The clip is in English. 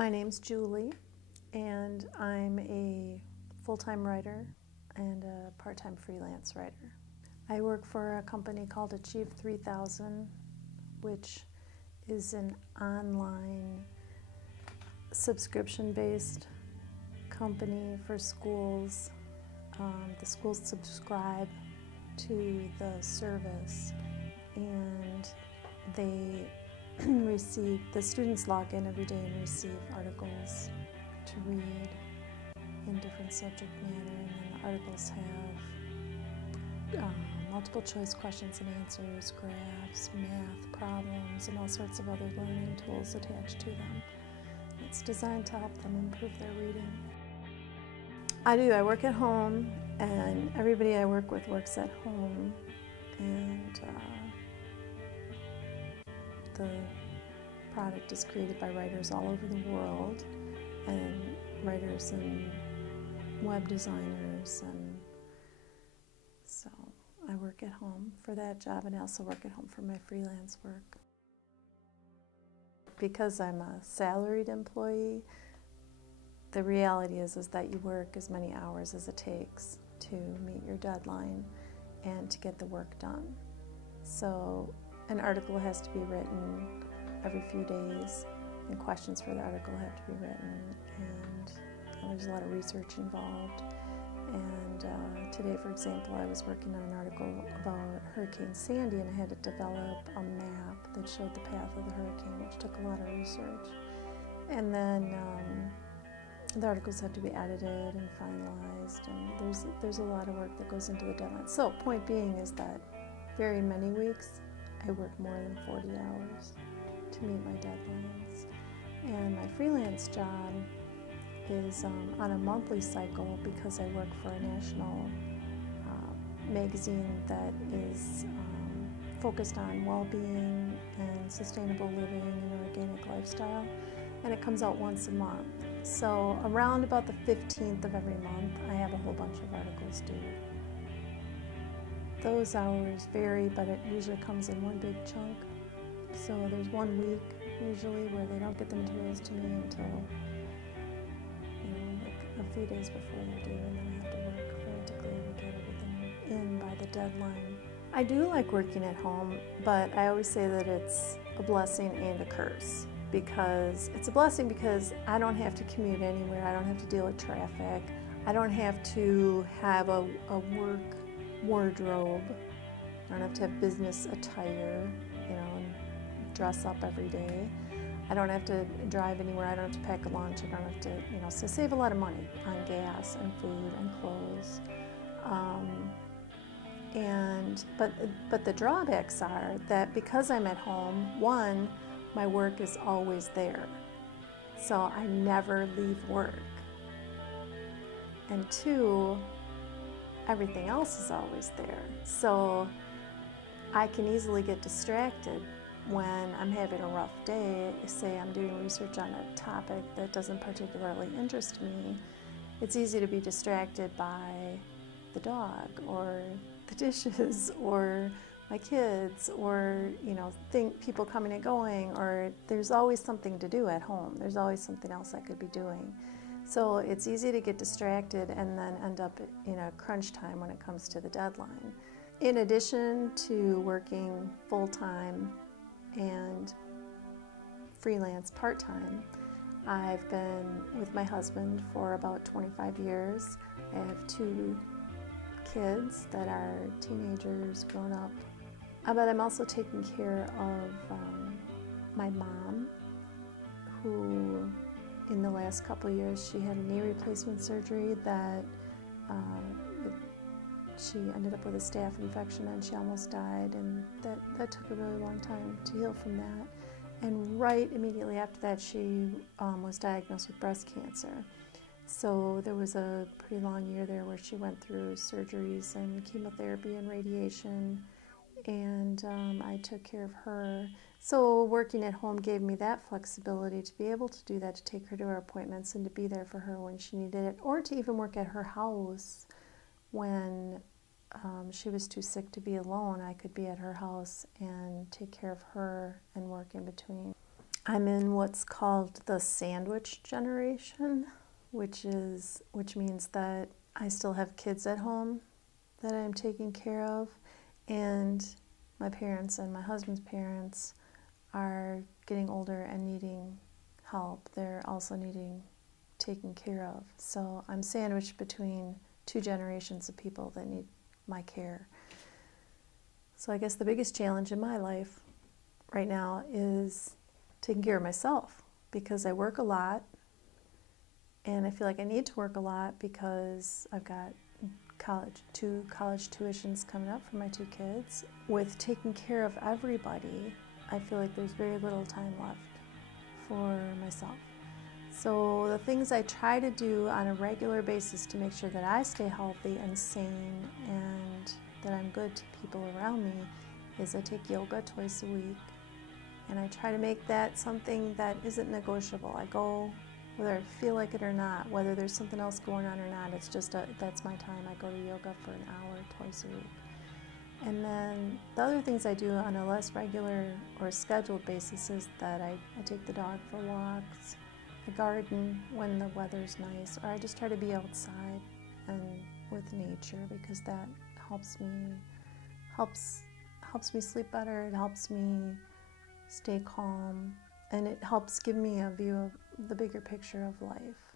My name's Julie, and I'm a full-time writer and a part-time freelance writer. I work for a company called Achieve 3000, which is an online subscription-based company for schools. The schools subscribe to the service, and they the students log in every day and receive articles to read in different subject matter, and then the articles have multiple choice questions and answers, graphs, math problems, and all sorts of other learning tools attached to them. It's designed to help them improve their reading. I work at home, and everybody I work with works at home, and the product is created by writers all over the world, and writers and web designers, and so I work at home for that job, and I also work at home for my freelance work. Because I'm a salaried employee, the reality is that you work as many hours as it takes to meet your deadline and to get the work done. So an article has to be written every few days, and questions for the article have to be written, and there's a lot of research involved. And today, for example, I was working on an article about Hurricane Sandy, and I had to develop a map that showed the path of the hurricane, which took a lot of research. And then the articles have to be edited and finalized, and there's a lot of work that goes into the deadline. So, point being is that very many weeks I work more than 40 hours to meet my deadlines. And my freelance job is on a monthly cycle, because I work for a national magazine that is focused on well-being and sustainable living and organic lifestyle, and it comes out once a month. So around about the 15th of every month, I have a whole bunch of articles due. Those hours vary, but it usually comes in one big chunk. So there's 1 week usually where they don't get the materials to me until like a few days before they're due, and then I have to work frantically to get everything in by the deadline. I do like working at home, but I always say that it's a blessing and a curse. Because it's a blessing because I don't have to commute anywhere, I don't have to deal with traffic, I don't have to have a work wardrobe, I don't have to have business attire, and dress up every day. I don't have to drive anywhere, I don't have to pack a lunch, I don't have to, so save a lot of money on gas and food and clothes. But the drawbacks are that because I'm at home, one, my work is always there, so I never leave work. And two, everything else is always there, so I can easily get distracted when I'm having a rough day. Say I'm doing research on a topic that doesn't particularly interest me. It's easy to be distracted by the dog or the dishes or my kids, or think people coming and going, or there's always something to do at home. There's always something else I could be doing. So it's easy to get distracted and then end up in a crunch time when it comes to the deadline. In addition to working full-time and freelance part-time, I've been with my husband for about 25 years. I have 2 kids that are teenagers, grown up. But I'm also taking care of my mom, who in the last couple of years, she had a knee replacement surgery that she ended up with a staph infection, and she almost died, and that took a really long time to heal from that. And right immediately after that, she was diagnosed with breast cancer. So there was a pretty long year there where she went through surgeries and chemotherapy and radiation, and I took care of her. So working at home gave me that flexibility to be able to do that, to take her to her appointments and to be there for her when she needed it, or to even work at her house when she was too sick to be alone. I could be at her house and take care of her and work in between. I'm in what's called the sandwich generation, which means that I still have kids at home that I'm taking care of, and my parents and my husband's parents are getting older and needing help. They're also needing taken care of. So I'm sandwiched between two generations of people that need my care. So I guess the biggest challenge in my life right now is taking care of myself, because I work a lot, and I feel like I need to work a lot because I've got two college tuitions coming up for my two kids. With taking care of everybody, I feel like there's very little time left for myself. So the things I try to do on a regular basis to make sure that I stay healthy and sane and that I'm good to people around me is I take yoga twice a week, and I try to make that something that isn't negotiable. I go whether I feel like it or not, whether there's something else going on or not. It's just that's my time. I go to yoga for an hour twice a week. And then the other things I do on a less regular or scheduled basis is that I take the dog for walks, I garden when the weather's nice, or I just try to be outside and with nature, because that helps me sleep better. It helps me stay calm, and it helps give me a view of the bigger picture of life.